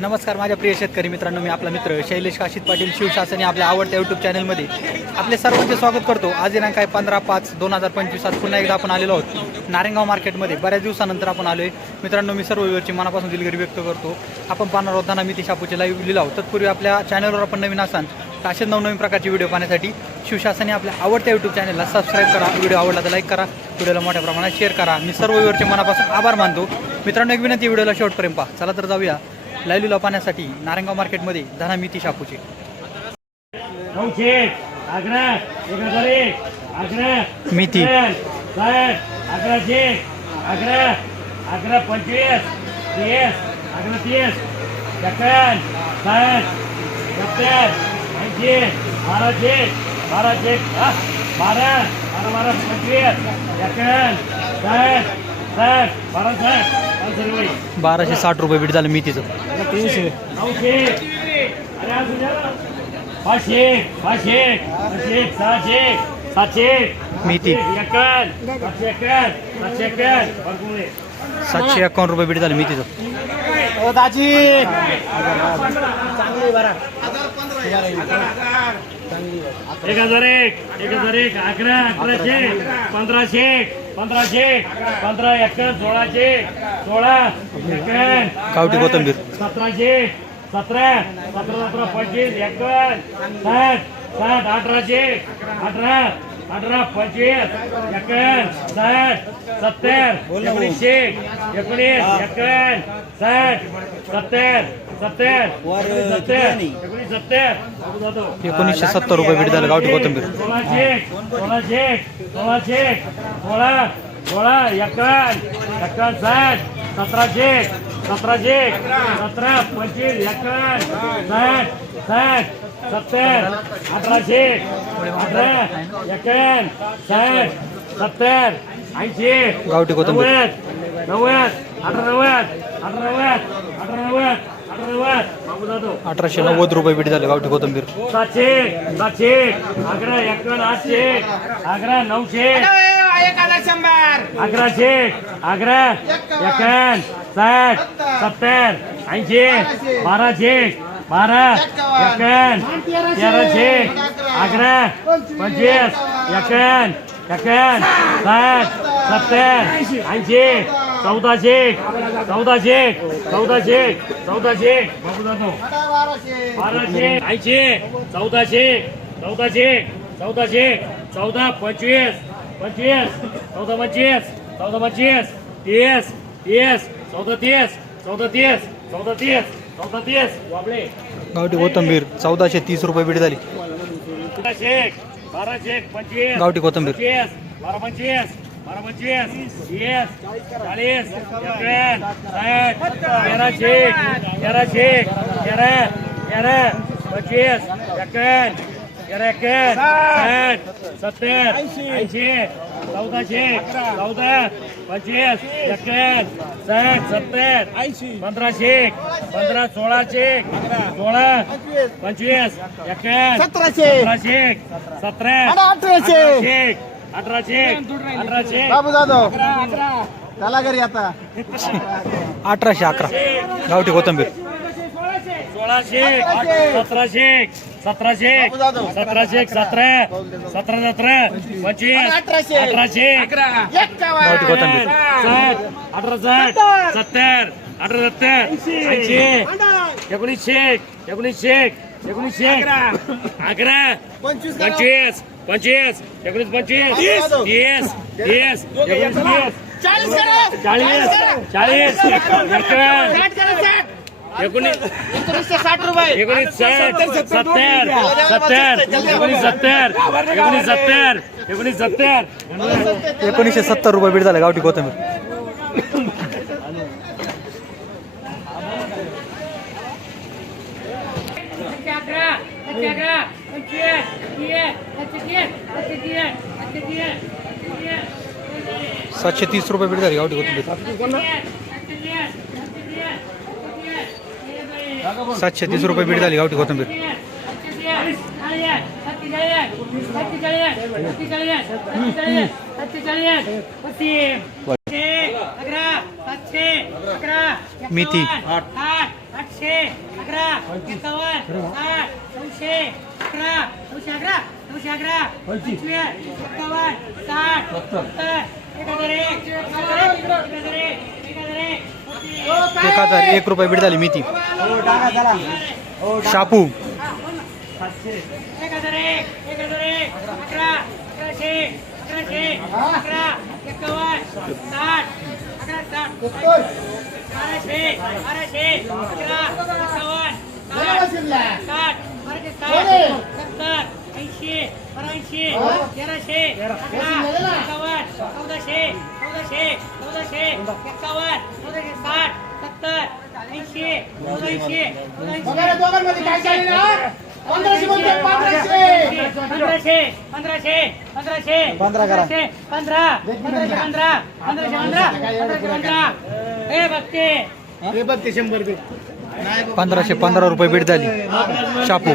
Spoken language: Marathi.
नमस्कार माझ्या प्रिय शेतकरी मित्रांनो मी आपला मित्र शैलेश काशीत पाटील शिवशासनी आपल्या आवडत्या यूट्यूब चॅनलमध्ये आपले सर्वांचे स्वागत करतो. आज दिनांक आहे पंधरा पाच दोन हजार पंचवीस आज पुन्हा एकदा आपण आलेलो आहोत नारेंगाव मार्केटमध्ये बऱ्याच दिवसानंतर आपण आलो आहे मित्रांनो मी सर्व वेळची मनापासून दिलगिरी व्यक्त करतो. आपण पाहणार आहोत मी ती शापूचे लाईव्ह लिहिला आहोत तत्पूर्वी आपल्या चॅनलवर आपण नवीन असाल तर असे नवनवीन प्रकारचे व्हिडिओ पाहण्यासाठी शिवशासनी आपल्या आवडत्या यूट्यूब चॅनलला सबस्क्राईब करा. व्हिडिओ आवडला तर लाईक करा. व्हिडिओला मोठ्या प्रमाणात शेअर करा. मी सर्व व्ह्यूवरचे मनापासून आभार मानतो. मित्रांनो एक विनंती व्हिडिओला शेवटपर्यंत पहा. चला तर जाऊया. लाईव्ह लिहिला पाहण्यासाठी नारायणगाव मार्केटमध्ये धना मिती शापूचे नऊशे अकरा एक हजार एक अकरा मिती. साठ अकराशे अकरा अकरा पंचवीस बाराशे हा, साठ रुपये बीट झालं मितीचं तीनशे. सातशे. एकावन्न रुपये बीट झालं मितीचं दाजी. एक हजार एक एक हजार एक अकरा अकराशे पंधराशे पंधराशे पंधरा एकावन्न सोळाशे सोळा गावठी कोथिंबीर. सतराशे सतरा सतरा सतरा पंचवीस एकावन्न साठ साठ अठराशे अठरा. अठरा पंचवीस एकावन्न साठ सत्तर एकोणीसशे एकोणीस एकावन्न साठ सत्तर सत्तर सत्तर एकोणीस सत्तर. एकोणीसशे सत्तर रुपये बीट झालं गावठी कोथिंबीर. सोळाशे सोळाशे सोळाशे सोळा सोळा एकावन्न एकावन्न साठ सतराशे सतराशे सतरा पंचवीस एकावन्न साठ साठ सत्तर अठराशे सत्तर ऐंशी गावठी कोथिंबीर. नव्वद नव्वद अठरा नव्वद अठरा नव्वद अठरा नव्वद अठरा नव्वद अठराशे नव्वद रुपये बीट झाले गावठी कोथंबीर सातशे सातशे अकरा एकावन्न आठशे अकरा नऊशे अकराशे अकरा एकावन्न साठ सत्तर ऐंशी बाराशे बारा तेराशे अकरा पंचवीस साठ सत्तर ऐंशी। चौदाशे चौदाशे चौदाशे चौदाशे बघू जातो बाराशे ऐंशी चौदाशे चौदाशे चौदाशे चौदा पंचवीस पंचवीस चौदा पंचवीस चौदा पंचवीस तीस तीस चौदा तीस चौदा तीस चौदा तीस गावठी कोथिंबीर चौदाशे तीस रुपये बीट झाली. गावठी कोथिंबीर. सत्तर ऐंशी चौदाशे चौदा पंचवीस एकावन्न साठ सत्तर ऐंशी. पंधराशे पंधरा सोळाशे सोळा पंचवीस. एकावन्न सतराशे. सतराशे सतरा अठराशे. अठराशे अठराशे अठराशे बाबू जाधव. चला घरी आता. अठराशे अकरा. गावठी कोथिंबीर. सोळाशे सतराशे सतराशे सतराशे सतरा सतरा सतरा पंचवीस अठराशे. साठ अठरा साठ सत्तर. अठरा सत्तर ऐंशी. एकोणीसशे एकोणीसशे एकोणीसशे अकरा. पंचवीस. पंचवीस एकोणीस पंचवीस तीस तीस एकोणीस चाळीस करा. चाळीस चाळीस एकोणीस साठ रुपये. एकोणीस साठ सत्तर सत्तर. एकोणीस सत्तर. एकोणीस सत्तर. एकोणीस सत्तर. एकोणीसशे सत्तर. रुपये बीट झालं गावठी कोथिंबीर. सत्याग्रह सत्याग्रह तीस सातशे रुपये बीट झाली गावठी कोथिंबीर. सातशे तीस रुपये बीट झाली गावठी कोथंबीर मेथी. एकशे अकरा एकावन्न साठ एक हजार एक रुपये बीड झाली मेथी शापू एक हजार एक एक हजार एक अकरा अकराशे अकराशे अकरा एकावन्न साठ एकावन्न साठ सत्तर ऐंशी ऐंशी तेराशे अकरा एकावन्न चौदाशे चौदाशे चौदाशे चौदाशे साठ सत्तर ऐंशी चौदाऐंशी पंधराशे पंधराशे पंधराशे. पंधराशे पंधराशे पंधरा करा. पंधराशे पंधरा पंधराशे पंधरा पंधराशे पंधरा हे बघते हे शंभर रुपये पंधराशे पंधरा रुपये बीड झाली. शापू.